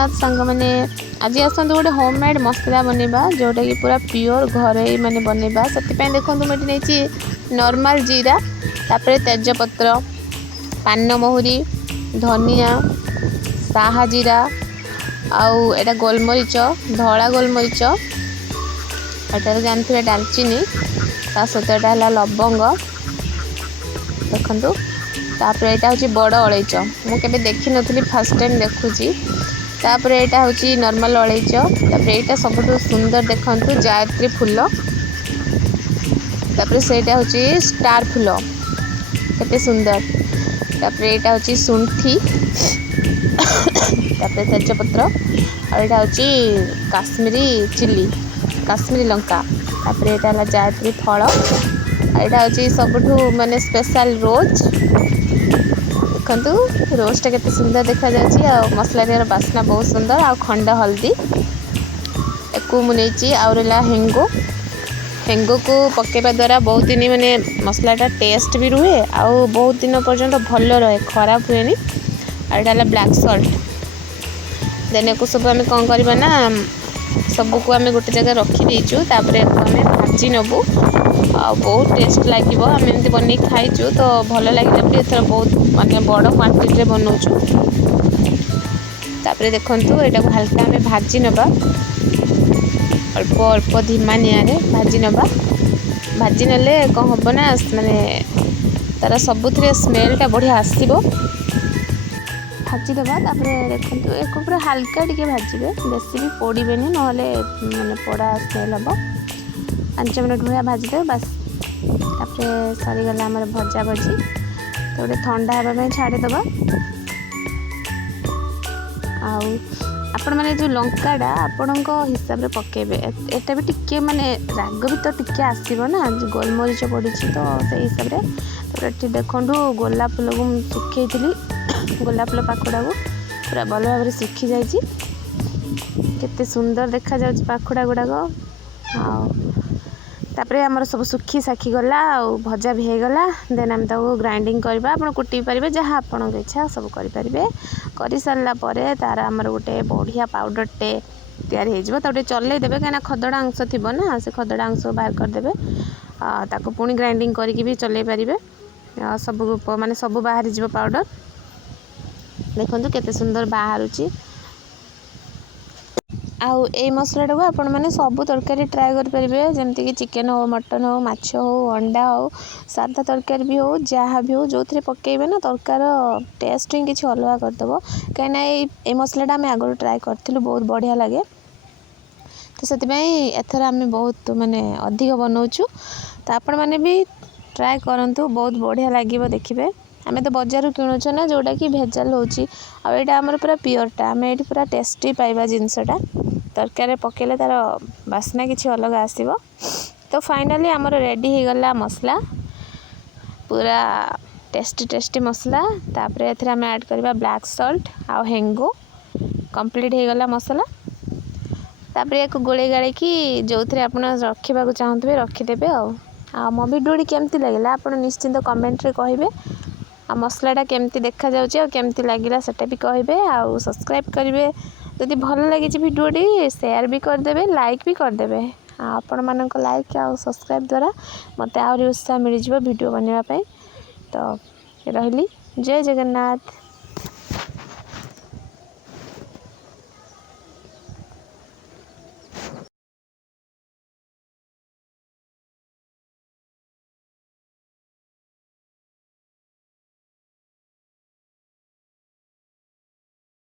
जगन्नाथ सांग मैंने आज आसतु गोटे होममेड मसला बनवा जोटा कि पूरा प्योर घरे माने बनवा से देखो मुझे नहीं नॉर्मल जीरा तापर तेजपत्र पान महुरी धनिया साहा जीरा आउ एटा गोलमरीच धला गोलमरीच एटार जानते डालचीनी ता सहित एटा लवंग देखु तापर यहाँ हूँ बड़ अलैच मुझे देखी नी फास्ट टाइम देखुची तापर यहाँ हूँ नॉर्मल अलैच तापर यहाँ सब सुंदर देखु जायत्री फूल तापर से हूँ स्टार फूल केते सुंदर तापर यहाँ हूँ शुंठी तापर तेजपत्र और यहाँ हूँ काश्मीरी चिली काश्मीरी लंका तापर यहाँ जायत्री फल यहाँ हूँ सबुठू माने स्पेशल रोज देखु रोस्टा केते सुंदर देखा जाए मसला बास्ना बहुत सुंदर आ खंड हल्दी एक मुझे आउरला हेंगो हेंगो को पकेवा द्वारा बहुत दिन माने मसलाटा टेस्ट भी रुहे आउ बहुत दिन पर्यंत भल रहे खराब हुए और यहाँ ब्लैक सल्ट देन को सब आम कौन करवा ना सबको आम गोटे जगह रखीदेचु तापर आम भाजी नबू आ बहुत टेस्ट लगे आम एमती बन खाइचु तो भल लगे भी एथर बहुत माने बड़ क्वांटिटी बनाऊँ तापर देखु यहाँ को हल्का आम भाजी नबा अल्प अल्प धीमा निआरे भाजी नबा भाजी नेले कौन हम ना माने तार सबुथ स्मेलटा बढ़िया आसो भाजी दबा देखो एक पूरा हल्का टिके भाजबे बेसी भी पोड़े ना माने पोड़ा स्मेल हम 5 मिनट भैया भाजीदे बस तापर सरीगला आम भजा भजी तो गोटे ठंडा हाँपाई छाड़ीदबा आपण मैंने जो लंकाटा आपण हिसाब से पकेबे एटा भी टिके माने राग भी तो टिके आसो ना गोलमरीच पड़ी तो से हिसाब से देखु गोलाप फूल को सुखी गोलाप फूल पाखुड़ा को पूरा भल भाव सुखी जाइए केते सुंदर देखा जाउछि पाखुड़ा गुड़ाक तापर आमर सब सुखी साखी गला और भजा भी होगला देन आम ताको ग्राइंडिंग करबा आपण कुटी पारिबे जहाँ आपन इच्छा सब करि पारिबे करि सारला परे तार आमर गोटे बढ़िया पाउडर टे तैयारी हो जाए तो चलई देबे कहीं खदड़ा अंश थी ना से खदड़ा अंश बाहर करदे ताको पुणी ग्राइंडिंग करके भी चलई पारिबे सब माने सब बाहर जीव पाउडर देखो केते सुंदर बाहरुची आउ ए मसलाटा को आपण मैंने सब तरकारी ट्राए करेंगे जमती कि चिकेन हो मटन हो माछ हो अंडा हो सादा तरकारी भी हो जहाँ भी हो जो थे पकेबे ना तरकार टेस्ट ही किसी अलग करदेव कहीं ये मसलाटा आम आगुरी ट्राए करूँ बहुत बढ़िया लगे तो से एथर आम बहुत माने अधिक बनाऊँ तो आपण मैंने भी ट्राए करूँ बहुत बढ़िया लगे देखिए आम तो बजार किणुचे ना जोटा कि भेजाल होमर पूरा प्योरटा आम ये पूरा टेस्टी पाइबा जिनसटा तरकारी पकेले तार बास्ना किसी अलग आसो तो फाइनाली आमर रेडी हो गला मसला पूरा टेस्टी टेस्टी मसला तापर एथर आम ऐड करवा ब्लैक सल्ट आउ हेंगो कंप्लीट हो गला मसला तापर एक गोले गाड़े कि जो थे आप रखा चाहते रखीदे आ मो भिडियोटी केमती लगे आप निश्चिंत कमेंट रे कहे आ मसलाटा केमती देखा जाउछि आ केमती लागिला सेटा भी कहे आ सब्सक्राइब करेंगे जदि भल लगी भिडियोटी शेयर भी करदे लाइक भी करदे आपण मानक लाइक आ सब्सक्राइब द्वारा मत आहरी उत्साह मिल भिडियो बनवाई तो रही जय जगन्नाथ।